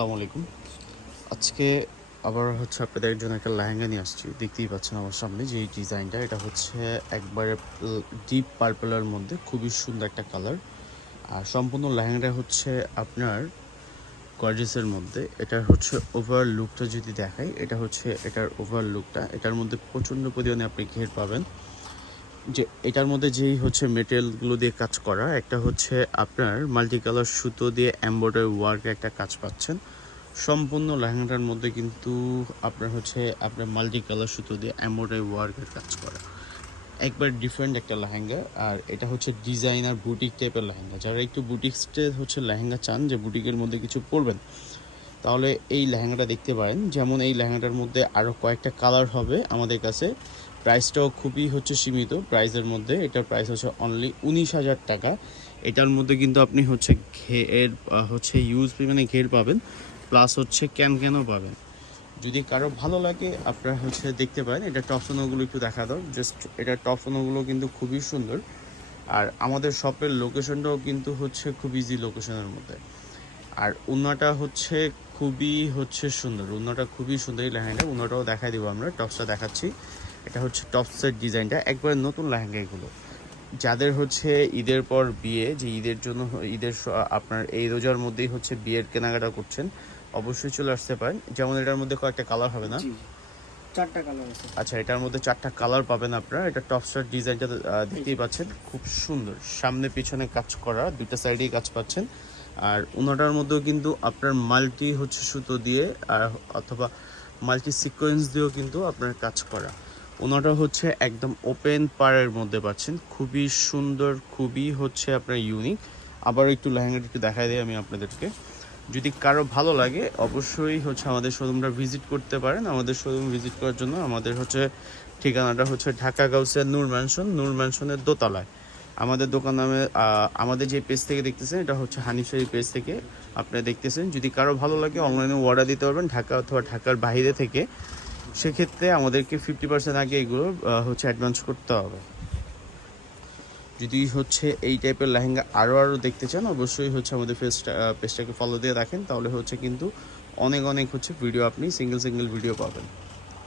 আসসালামু আলাইকুম। আজকে আবার আপনাদের জন্য একটা লেহেঙ্গা নিয়ে আসছি। দেখতেই পাচ্ছেন আমার সামনে যে এই ডিজাইনটা, এটা একবারে ডিপ পার্পলের মধ্যে খুবই সুন্দর একটা কালার। আর সম্পূর্ণ লেহেঙ্গাটা আপনার গর্জিয়াসের মধ্যে। এটার ওভার লুকটা যদি দেখাই, এটার ওভার লুকটা। এটার মধ্যে প্রচণ্ড পরিমাণে আপনি ঘের পাবেন। যে এটার মধ্যে যেই মেটেরিয়ালগুলো দিয়ে কাজ করা, একটা আপনার মাল্টি কালার সুতো দিয়ে এমব্রয়ডারি ওয়ার্ক একটা কাজ পাচ্ছেন। সম্পূর্ণ লেহেঙ্গাটার মধ্যে কিন্তু আপনার মাল্টি কালার সুতো দিয়ে এমব্রয়ডারি ওয়ার্কের কাজ করা, একবার ডিফারেন্ট একটা লেহেঙ্গা। আর এটা ডিজাইনার বুটিক টাইপের লেহেঙ্গা। যারা একটু বুটিক্সে লেহেঙ্গা চান, যে বুটিকের মধ্যে কিছু পরবেন, তাহলে এই লেহেঙ্গাটা দেখতে পারেন। যেমন এই লেহেঙ্গাটার মধ্যে আরও কয়েকটা কালার হবে আমাদের কাছে। প্রাইসটাও খুবই সীমিত প্রাইসের মধ্যে। এটার প্রাইস অনলি 19,000 টাকা। এটার মধ্যে কিন্তু আপনি ঘের ইউজ পরিমাণে ঘের পাবেন, প্লাস ক্যানও পাবেন। যদি কারো ভালো লাগে আপনারা দেখতে পারেন। এটা টপসোনোগুলো একটু দেখা দাও। জাস্ট এটার টপসোনোগুলো কিন্তু খুবই সুন্দর। আর আমাদের শপের লোকেশনটাও কিন্তু খুব ইজি লোকেশনের মধ্যে। আর উন্নাটা খুবই সুন্দর। উন্নাটা খুবই সুন্দর। এই লেহেঙ্গা উন্নাটাও দেখাই দেবো আমরা। টপসটা দেখাচ্ছি। এটা টপসের ডিজাইনটা একবারে নতুন লেহেঙ্গা এগুলো। যাদের ঈদের পর বিয়ে, যে ঈদের জন্য আপনার এই রোজার মধ্যেই বিয়ের কেনাকাটা করছেন, অবশ্যই চলে আসতে পারেন। যেমন এটার মধ্যে কয়েকটা কালার হবে না? চারটা কালার আছে। আচ্ছা, এটার মধ্যে 4টা কালার পাবেন আপনারা। এটা টপসটার ডিজাইনটা দেখতেই পাচ্ছেন, খুব সুন্দর। সামনে পিছনে কাজ করা, দুইটা সাইডেই কাজ পাচ্ছেন। আর উনাটার মধ্যেও কিন্তু আপনার মাল্টি সুতো দিয়ে অথবা মাল্টি সিকোয়েন্স দিয়েও কিন্তু আপনার কাজ করা। ওনাটা একদম ওপেন পাড়ের মধ্যে পাচ্ছেন, খুবই সুন্দর, খুবই আপনার ইউনিক। আবার একটু লেহেঙ্গাটা একটু দেখাই দিই আমি আপনাদেরকে। যদি কারো ভালো লাগে অবশ্যই আমাদের শোরুমটা ভিজিট করতে পারেন। আমাদের শোরুম ভিজিট করার জন্য আমাদের ঠিকানাটা ঢাকা গাউসিয়া নূর ম্যানশনের দোতলায়। আমাদের দোকান নামে আমাদের যে পেজ থেকে দেখতেছেন, এটা হানিফ শাড়ি পেজ থেকে আপনারা দেখতেছেন। যদি কারো ভালো লাগে অনলাইনে অর্ডার দিতে পারবেন ঢাকা অথবা ঢাকার বাইরে থেকে। সেক্ষেত্রে আমাদেরকে 50% আগে এগুলো অ্যাডভান্স করতে হবে। যদি এই টাইপের লেহেঙ্গা আরও দেখতে চান, অবশ্যই আমাদের পেজটাকে ফলো দিয়ে রাখেন। তাহলে কিন্তু অনেক ভিডিও, আপনি সিঙ্গেল ভিডিও পাবেন।